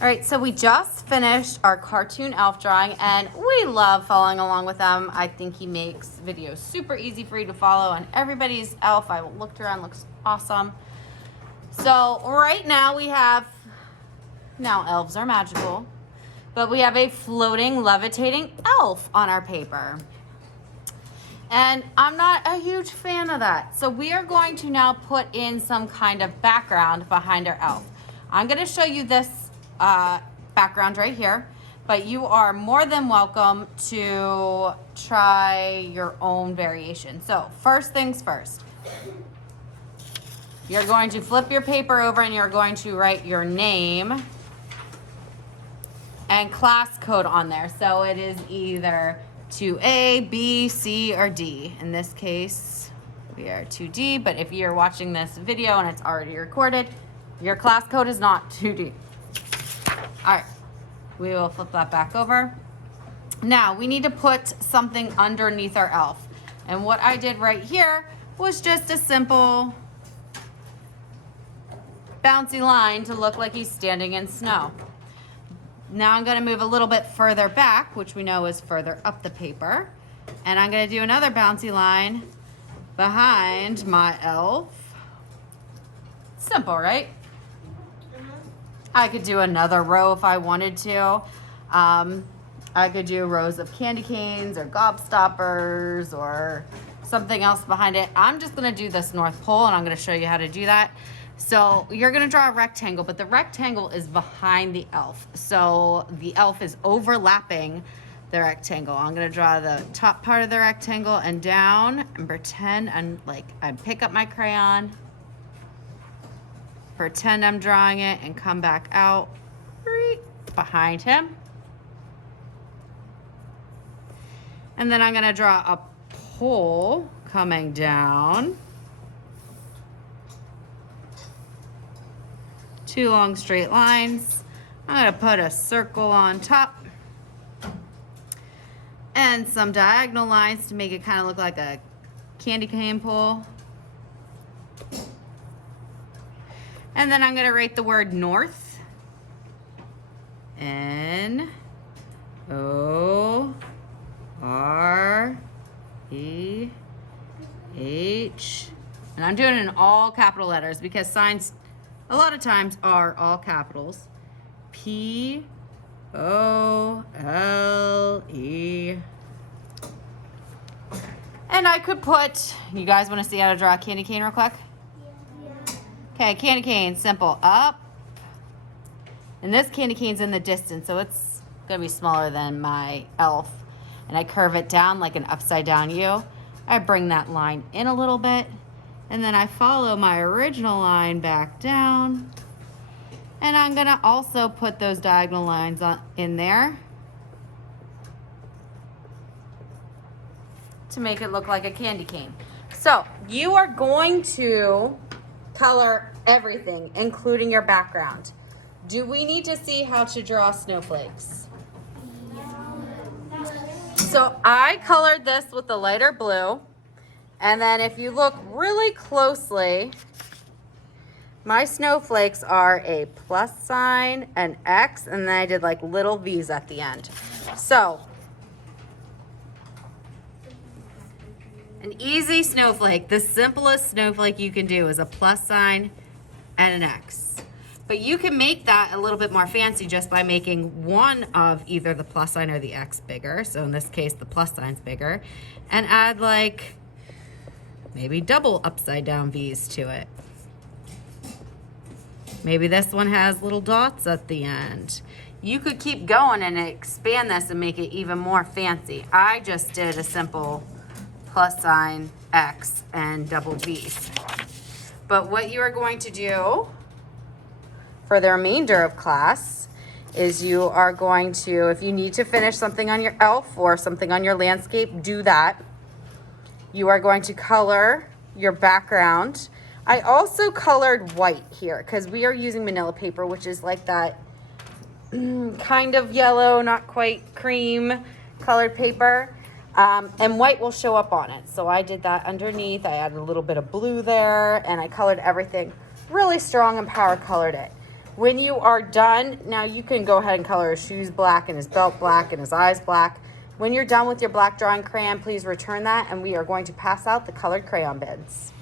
All right, so we just finished our cartoon elf drawing and we love following along with them. I think he makes videos super easy for you to follow, and everybody's elf I looked around looks awesome. So right now elves are magical, but we have a floating, levitating elf on our paper. And I'm not a huge fan of that. So we are going to now put in some kind of background behind our elf. I'm gonna show you this background right here, but you are more than welcome to try your own variation. So first things first, you're going to flip your paper over and you're going to write your name and class code on there. So it is either 2A, B, C, or D. In this case, we are 2D, but if you're watching this video and it's already recorded, your class code is not 2D. All right, we will flip that back over. Now we need to put something underneath our elf. And what I did right here was just a simple bouncy line to look like he's standing in snow. Now I'm gonna move a little bit further back, which we know is further up the paper. And I'm gonna do another bouncy line behind my elf. Simple, right? I could do another row if I wanted to. I could do rows of candy canes or gobstoppers or something else behind it. I'm just gonna do this North Pole and I'm gonna show you how to do that. So you're gonna draw a rectangle, but the rectangle is behind the elf. So the elf is overlapping the rectangle. I'm gonna draw the top part of the rectangle and down and pretend I pick up my crayon, pretend I'm drawing it and come back out right behind him. And then I'm gonna draw a pole coming down. Two long straight lines. I'm gonna put a circle on top and some diagonal lines to make it kind of look like a candy cane pole. And then I'm gonna write the word north. N-O-R-E-H. And I'm doing it in all capital letters because signs a lot of times are all capitals. P-O-L-E. And I could put, you guys wanna see how to draw a candy cane real quick? Okay, candy cane, simple, up. And this candy cane's in the distance, so it's gonna be smaller than my elf. And I curve it down like an upside down U. I bring that line in a little bit, and then I follow my original line back down. And I'm gonna also put those diagonal lines in there to make it look like a candy cane. So you are going to color everything, including your background. Do we need to see how to draw snowflakes? So I colored this with the lighter blue. And then if you look really closely, my snowflakes are a plus sign, an X, and then I did like little V's at the end. So an easy snowflake, the simplest snowflake you can do is a plus sign and an X. But you can make that a little bit more fancy just by making one of either the plus sign or the X bigger. So in this case, the plus sign's bigger. And add like maybe double upside down V's to it. Maybe this one has little dots at the end. You could keep going and expand this and make it even more fancy. I just did a simple plus sign, X, and double V's. But what you are going to do for the remainder of class is you are going to, if you need to finish something on your elf or something on your landscape, do that. You are going to color your background. I also colored white here because we are using manila paper, which is like that kind of yellow, not quite cream colored paper. And white will show up on it. So I did that underneath. I added a little bit of blue there and I colored everything really strong and power colored it. When you are done, now you can go ahead and color his shoes black and his belt black and his eyes black. When you're done with your black drawing crayon, please return that and we are going to pass out the colored crayon bits.